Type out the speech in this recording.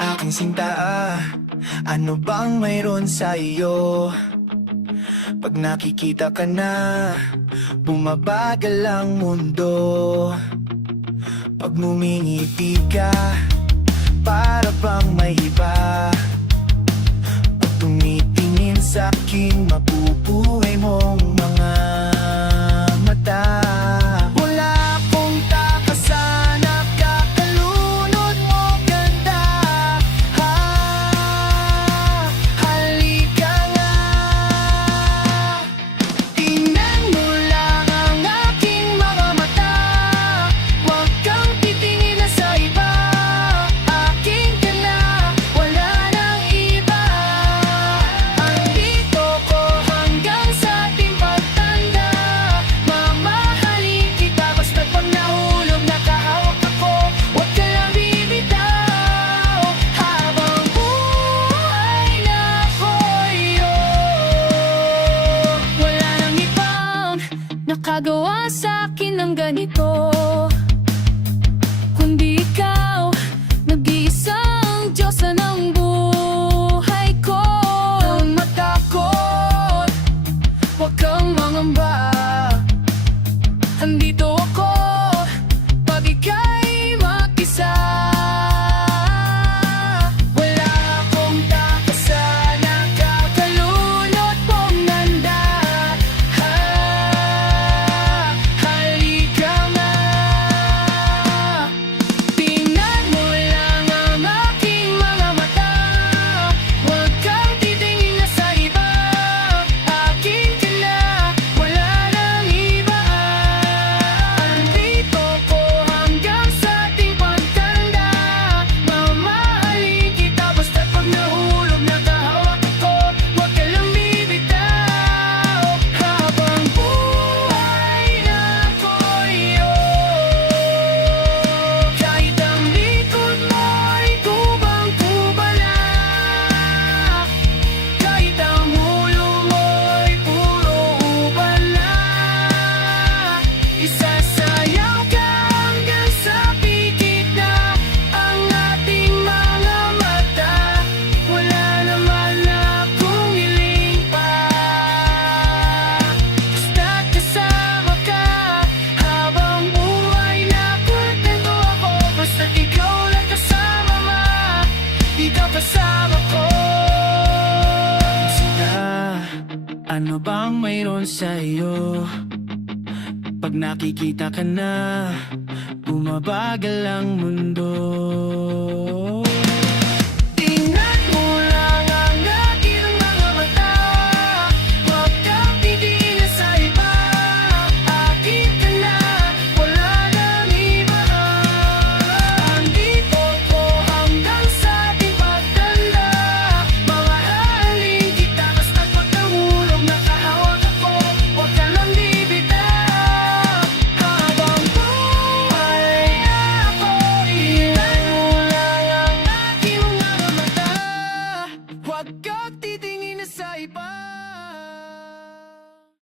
Aking sinta, ano bang mayroon sa iyo? Pag nakikita ka na, bumabagal ang mundo. Pag ngumingiti ka, para bang may iba. Pag tumitingin sa'king, mapupuhay mong mga mata. Wala akong takasan, nakakalunod mo ganda. Halika nga, tingnan mo lang ang aking mga mata. Huwag kang titingin na sa iba. Akin ka na, wala nang iba. Andito ko hanggang sa ating pagtanda. Mamahalin kita basta't pag nahulog, nakahawak ako. Huwag ka lang bibitaw, habang buhay na ako'y wala nang ibang nakagawa sa'kin ng ganito, kundi ikaw, nag-iisang Diyosa ng buhay ko. Nang matakot, huwag kang mangamba. Andito ako, pag ika'y mag-isa. Wala akong takasan, nakakalunod mong ganda. Halika nga, tingnan mo lang ang aking mga mata. Huwag kang titingin na sa iba. Akin ka na, wala nang iba. Andito ko hanggang sa ating pagtanda. Mamahalin kita basta't pag nahulog, nakahawak ako. Huwag ka lang bibitaw, habang buhay na ako'y kahit ang likod mo'y kubang-kubala, kahit ang ulo mo'y puro ubala. Isasayaw ka hanggang sa pikit na ang ating mga mata. Wala naman akong hiling pa, basta't kasama ka. Habang buhay na kontento ako, basta't ikaw lang kasama ikaw kasama ko. Sita, ano bang mayroon sa iyo? Pag nakikita ka na, bumabagal ang mundo.